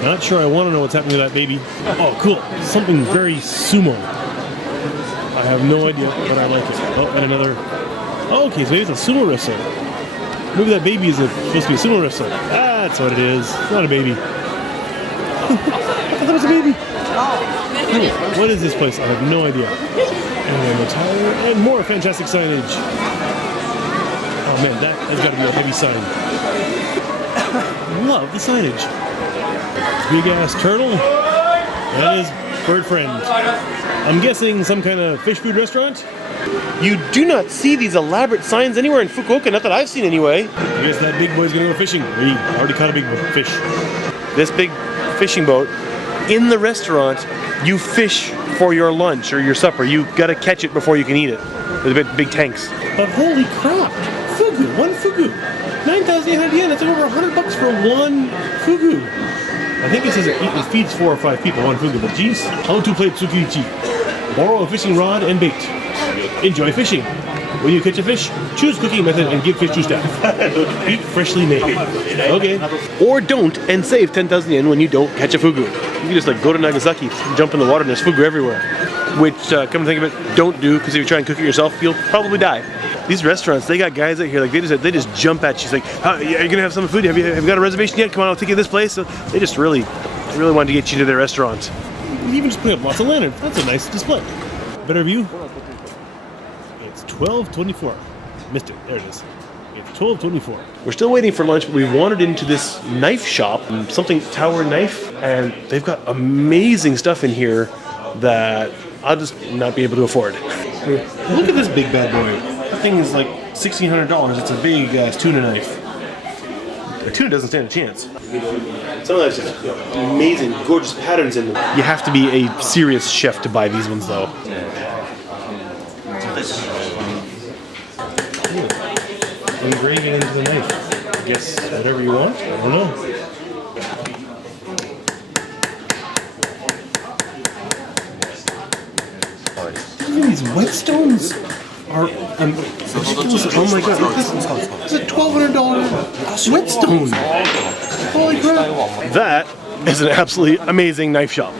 Not sure I want to know what's happening to that baby. Oh, cool. Something very sumo. I have no idea, but I like it. Oh, and another. Oh, okay, so maybe it's a sumo wrestler. Maybe that baby is supposed to be a sumo wrestler. That's what it is. It's not a baby. I thought that was a baby. What is this place? I have no idea. And the tire, and more fantastic signage. Oh man, that has got to be a heavy sign. Love the signage. Big ass turtle and his bird friend. I'm guessing some kind of fish food restaurant. You do not see these elaborate signs anywhere in Fukuoka, not that I've seen anyway. I guess that big boy's gonna go fishing. He already caught a big fish. This big fishing boat, in the restaurant, you fish for your lunch or your supper. You gotta catch it before you can eat it. There's big tanks. But holy crap! Fugu, one fugu. 9,800 yen, that's over $100 for one fugu. I think it says it feeds 4 or 5 people, one fugu, but geez. How to play tsukirichi. Borrow a fishing rod and bait. Enjoy fishing. When you catch a fish, choose cooking method and give fish to staff. Eat freshly made. Okay. Or don't and save 10,000 yen when you don't catch a fugu. You can just like go to Nagasaki, jump in the water, and there's fugu everywhere. Which, come to think of it, don't do, because if you try and cook it yourself, you'll probably die. These restaurants, they got guys out here, like they just jump at you. It's like, are you gonna have some food? Have you got a reservation yet? Come on, I'll take you to this place. So they just really wanted to get you to their restaurant. You even just put up lots of lanterns. That's a nice display. Better view. It's 12:24. Missed it. There it is. It's 12:24. We're still waiting for lunch, but we wandered into this knife shop, something Tower Knife, and they've got amazing stuff in here that I'll just not be able to afford. Look at this big bad boy. That thing is like $1,600. It's a big ass tuna knife. The tuna doesn't stand a chance. Some of that's just amazing, gorgeous patterns in them. You have to be a serious chef to buy these ones, though. Engraving into the knife. I guess whatever you want. I don't know. Even these whetstones are ridiculous. Oh my god, it's a $1,200 whetstone. Holy crap. That is an absolutely amazing knife shop.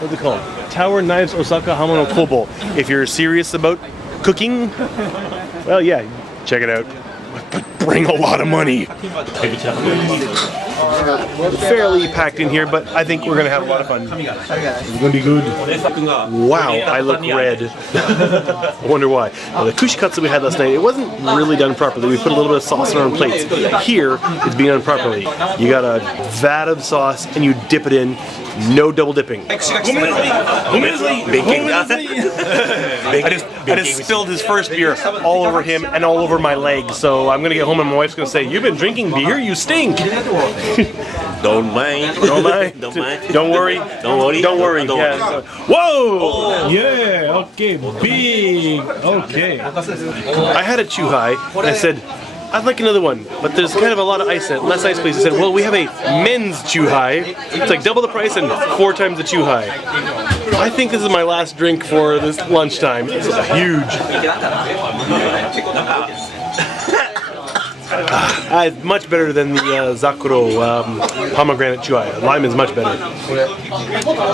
What's it called? Tower Knives Osaka Hamano Kobo. If you're serious about cooking, well, yeah, check it out. But bring a lot of money. Fairly packed in here, but I think we're gonna have a lot of fun. It's gonna be good. Wow, I look red. I wonder why. The kushikatsu we had last night, it wasn't really done properly. We put a little bit of sauce on our plates. Here, it's being done properly. You got a vat of sauce and you dip it in. No double dipping. I just spilled his first beer all over him and all over my legs. So I'm gonna get home and my wife's gonna say, "You've been drinking beer, you stink." Don't mind. Don't mind. Don't mind. Don't worry. Don't worry. Don't worry. Don't Yeah. worry. Whoa! Yeah. Okay. Big. Okay. I had a chuhai and I said, I'd like another one, but there's kind of a lot of ice in it. Less ice, please. I said, well, we have a men's chuhai. It's like double the price and 4 times the chuhai. I think this is my last drink for this lunchtime. It's huge. It's much better than the Zakuro pomegranate chuhai. Lime is much better.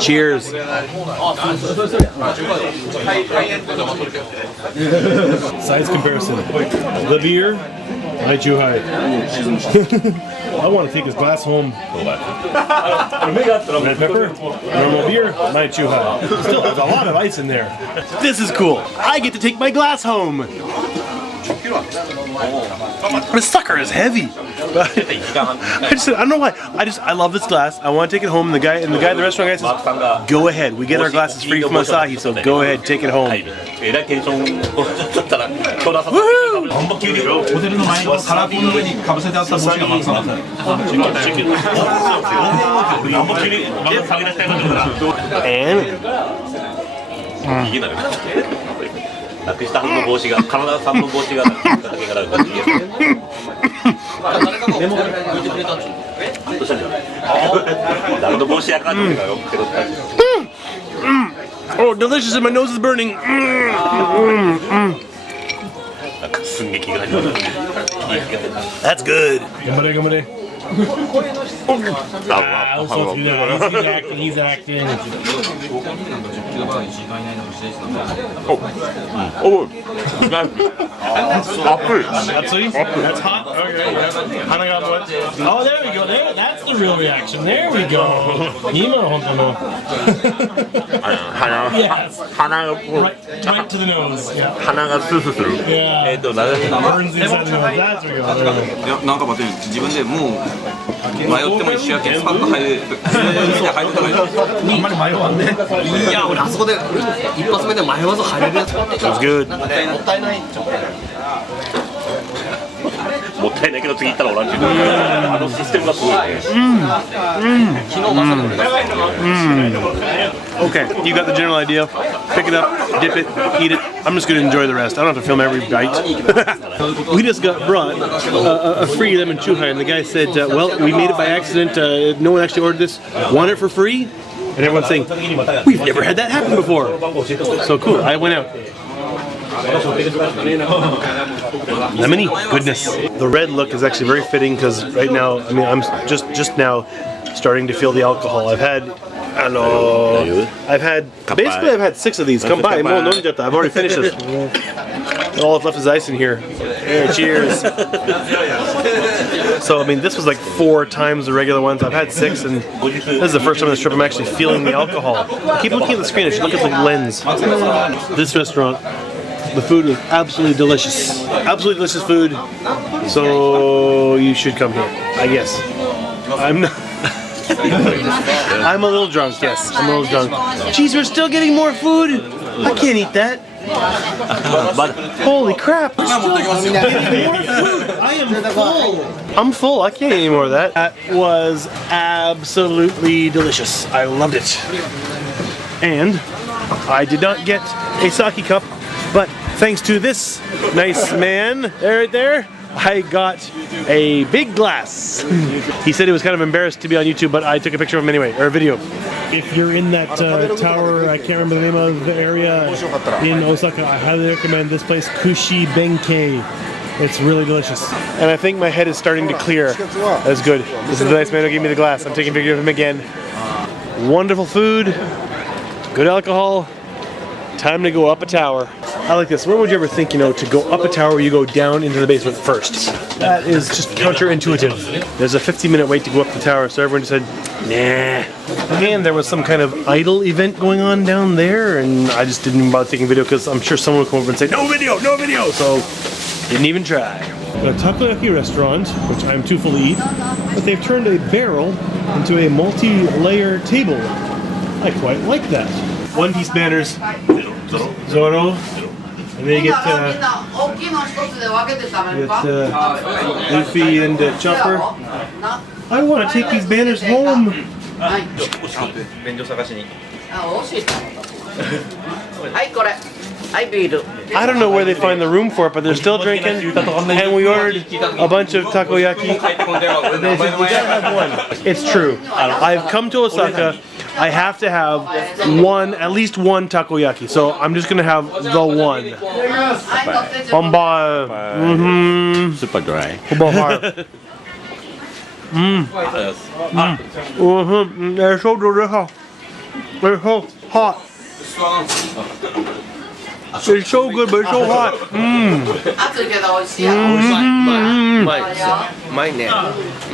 Cheers. Size comparison. The beer, my chuhai. I want to take this glass home. Red pepper, normal beer, my chuhai. Still, there's a lot of ice in there. This is cool. I get to take my glass home. This sucker is heavy. I don't know why. I love this glass. I want to take it home. And the guy at the restaurant guy says, "Go ahead. We get our glasses free from Asahi, so go ahead, take it home." Oh, delicious, and my nose is burning. That's good. He's acting. That's hot. Okay. Oh, there we go. That's the real reaction. There we go. Yes. Right to the nose. Yeah. Yeah. Burns inside the nose. That's where we go. 迷っても一緒やけんスパッと入る入ってたらいや俺あそこで一発目で迷わず入れるやつ Sounds good. もったいないけど次行ったらおらんけどあのシステムがすごいね Okay, you got the general idea. Pick it up, dip it, eat it. I'm just gonna enjoy the rest. I don't have to film every bite. We just got brought a free lemon chuhai, and the guy said, well, we made it by accident. No one actually ordered this. Want it for free? And everyone's saying, we've never had that happen before. So cool. I went out. Lemony goodness. The red look is actually very fitting because right now, I mean, I'm just now starting to feel the alcohol. I've had basically I've had 6 of these. Come by, I've already finished this. All that's left is ice in here. Yeah, cheers. So I mean, this was like 4 times the regular ones. I've had 6, and this is the first time on this trip I'm actually feeling the alcohol. Keep looking at the screen. I should look at the lens. This restaurant. The food was absolutely delicious. Absolutely delicious food. So you should come here, I guess. I'm not. I'm a little drunk, yes. I'm a little drunk. Jeez, we're still getting more food? I can't eat that. Holy crap. We're still getting more food. I am full. I'm full. I can't eat any more of that. That was absolutely delicious. I loved it. And I did not get a sake cup, but thanks to this nice man right there, I got a big glass. He said he was kind of embarrassed to be on YouTube, but I took a picture of him anyway, or a video. If you're in that tower, I can't remember the name of the area in Osaka, I highly recommend this place, Kushi Benkei. It's really delicious. And I think my head is starting to clear. That's good. This is the nice man who gave me the glass. I'm taking a picture of him again. Wonderful food, good alcohol. Time to go up a tower. I like this. Where would you ever think, to go up a tower, you go down into the basement first? That is just counterintuitive. There's a 15-minute wait to go up the tower, so everyone just said, nah. And there was some kind of idol event going on down there, and I just didn't even bother taking video because I'm sure someone would come over and say, no video, no video! So, didn't even try. A takoyaki restaurant, which I'm too full to eat, but they've turned a barrel into a multi-layer table. I quite like that. One-piece banners, Zoro, and then you get Luffy and Chopper. I want to take these banners home. I don't know where they find the room for it, but they're still drinking. And we ordered a bunch of takoyaki. And they said, we gotta have one. It's true. I've come to Osaka. I have to have at least one takoyaki. So I'm just gonna have the one. Super dry. They're so delicious. They're so hot. It's so good, but it's so hot.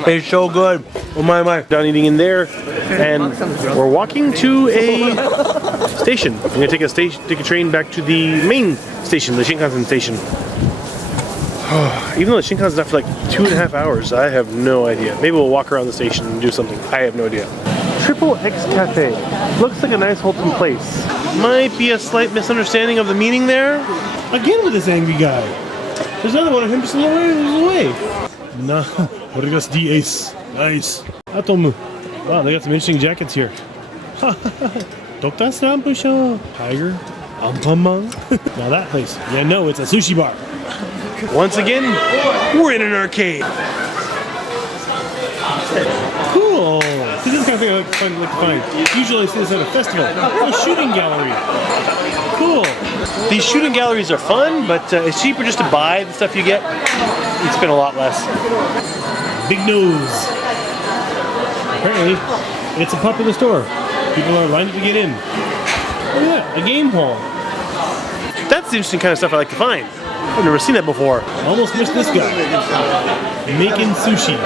It's so good. Oh my. Done eating in there, and we're walking to a station. I'm gonna take a train back to the main station, the Shinkansen station. Even though the Shinkansen's not for like 2.5 hours, I have no idea. Maybe we'll walk around the station and do something. I have no idea. Triple X Cafe. Looks like a nice wholesome place. Might be a slight misunderstanding of the meaning there. Again with this angry guy. There's another one of him just a little ways away. No, Origas D Ace. Nice. Atomu. Wow, they got some interesting jackets here. Dr. Strampusha. Tiger. Ampamang. Now that place. Yeah, no, it's a sushi bar. Once again, we're in an arcade. Cool. This is the kind of thing I like to find. Usually I see this at a festival. A shooting gallery. Cool. These shooting galleries are fun, but it's cheaper just to buy the stuff you get. You spend a lot less. Big nose. Apparently, it's a popular store. People are lined up to get in. Look at that, a game hall. That's the interesting kind of stuff I like to find. I've never seen that before. Almost missed this guy. Making sushi.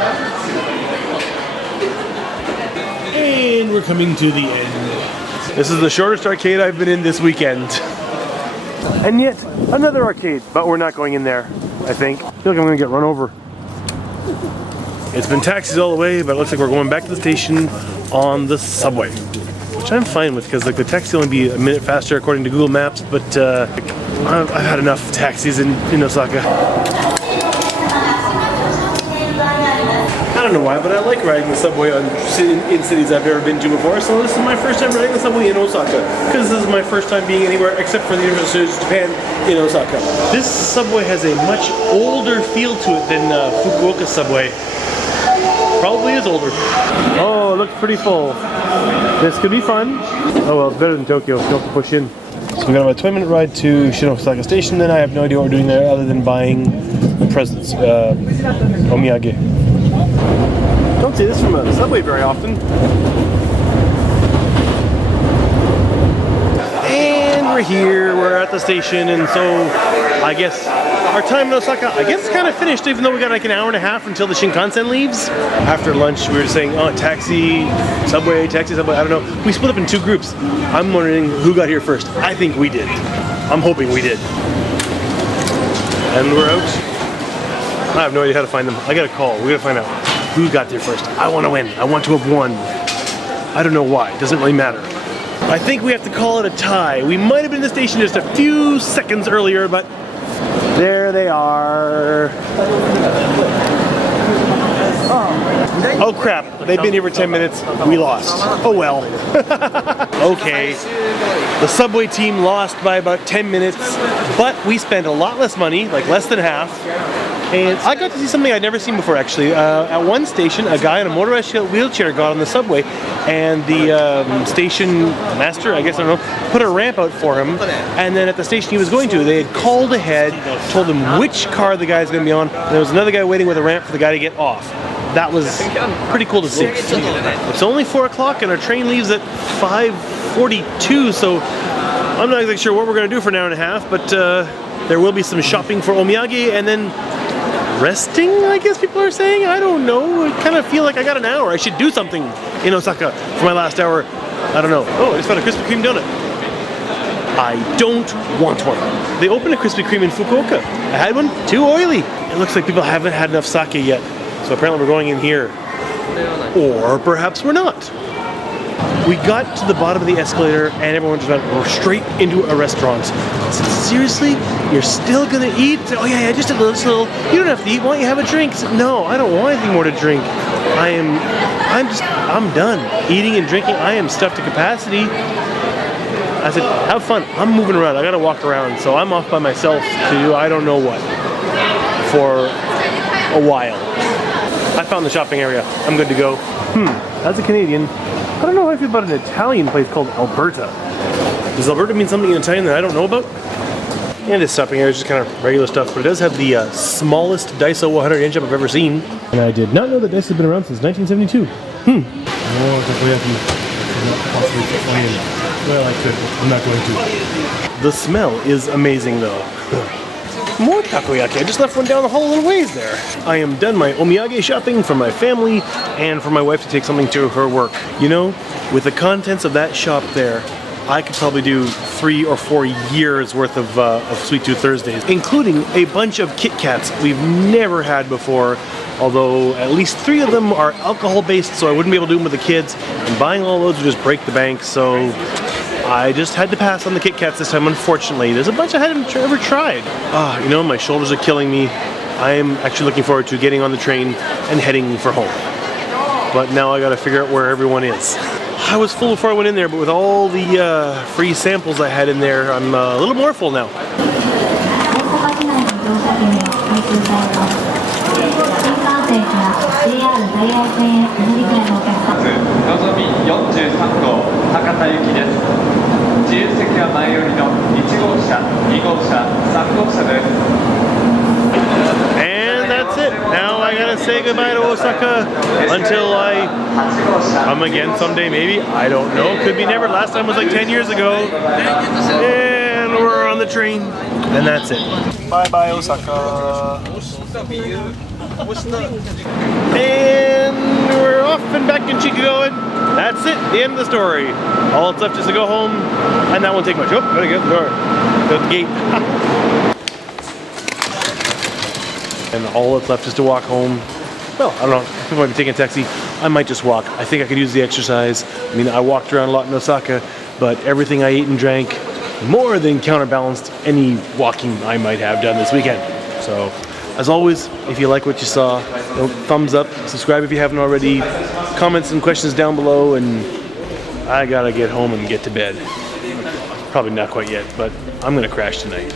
And we're coming to the end. This is the shortest arcade I've been in this weekend. And yet, another arcade. But we're not going in there, I think. I feel like I'm going to get run over. It's been taxis all the way, but it looks like we're going back to the station on the subway, which I'm fine with because like the taxi will only be a minute faster according to Google Maps. But I've had enough taxis in Osaka. I don't know why, but I like riding the subway in cities I've never been to before. So this is my first time riding the subway in Osaka because this is my first time being anywhere except for the University of Japan in Osaka. This subway has a much older feel to it than Fukuoka subway. Probably is older. Oh, it looks pretty full. This could be fun. Oh well, it's better than Tokyo. You don't have to push in. So we got about a 20-minute ride to Osaka Station. Then I have no idea what we're doing there other than buying presents, omiyage. Don't see this from a subway very often. And we're here. We're at the station, and so I guess our time in Osaka, I guess, kind of finished, even though we got like an hour and a half until the Shinkansen leaves. After lunch, we were saying, oh, taxi, subway, I don't know. We split up in 2 groups. I'm wondering who got here first. I think we did. I'm hoping we did. And we're out. I have no idea how to find them. I got a call. We gotta find out who got there first. I want to win. I want to have won. I don't know why. It doesn't really matter. I think we have to call it a tie. We might have been in the station just a few seconds earlier, but there they are. Oh crap, they've been here for 10 minutes. We lost. Oh well. Okay. The subway team lost by about 10 minutes, but we spent a lot less money, like less than half. And I got to see something I'd never seen before, actually. At one station, a guy in a motorized wheelchair got on the subway, and the station master, I guess, I don't know, put a ramp out for him. And then at the station he was going to, they had called ahead, told him which car the guy's going to be on, and there was another guy waiting with a ramp for the guy to get off. That was pretty cool to see. It's only 4 o'clock, and our train leaves at 5:42, so I'm not exactly sure what we're going to do for an hour and a half, but there will be some shopping for omiyage, and then resting, I guess people are saying. I don't know. I kind of feel like I got an hour. I should do something in Osaka for my last hour. I don't know. Oh, I just found a Krispy Kreme donut. I don't want one. They opened a Krispy Kreme in Fukuoka. I had one. Too oily. It looks like people haven't had enough sake yet. So apparently we're going in here. Or perhaps we're not. We got to the bottom of the escalator and everyone just went straight into a restaurant. I said, seriously? You're still gonna eat? Oh yeah, just a little. You don't have to eat. Why don't you have a drink? I said, no, I don't want anything more to drink. I'm done eating and drinking. I am stuffed to capacity. I said, have fun. I'm moving around. I gotta walk around. So I'm off by myself to do I don't know what for a while. I found the shopping area. I'm good to go. As a Canadian, I don't know how I feel about an Italian place called Alberta. Does Alberta mean something in Italian that I don't know about? And this shopping area is just kind of regular stuff, but it does have the smallest Daiso 100-inch I've ever seen. And I did not know that Daiso has been around since 1972. More takoyaki. Possibly explain. Well, I could. I'm not going to. The smell is amazing, though. More takoyaki. I just left one down the hall a little ways there. I am done my omiyage shopping for my family and for my wife to take something to her work. You know, with the contents of that shop there, I could probably do 3 or 4 years worth of Sweet Tooth Thursdays, including a bunch of Kit Kats we've never had before, although at least 3 of them are alcohol based, so I wouldn't be able to do them with the kids, and buying all those would just break the bank, so I just had to pass on the Kit Kats this time, unfortunately. There's a bunch I hadn't ever tried. You know, my shoulders are killing me. I am actually looking forward to getting on the train and heading for home. But now I gotta figure out where everyone is. I was full before I went in there, but with all the free samples I had in there, I'm a little more full now. And that's it. Now I gotta say goodbye to Osaka until I come again someday, maybe. I don't know. Could be never. Last time was like 10 years ago. And we're on the train. And that's it. Bye-bye, Osaka. And we're off and back in Chikugo. That's it. The end of the story. All that's left is to go home. And that won't take much. Oh, gotta get the door. Go to the gate. And all that's left is to walk home. well, I don't know, if I might be taking a taxi, I might just walk. I think I could use the exercise. I mean, I walked around a lot in Osaka, but everything I ate and drank more than counterbalanced any walking I might have done this weekend. So, as always, if you like what you saw, thumbs up, subscribe if you haven't already, comment some questions down below, and I gotta get home and get to bed. Probably not quite yet, but I'm gonna crash tonight.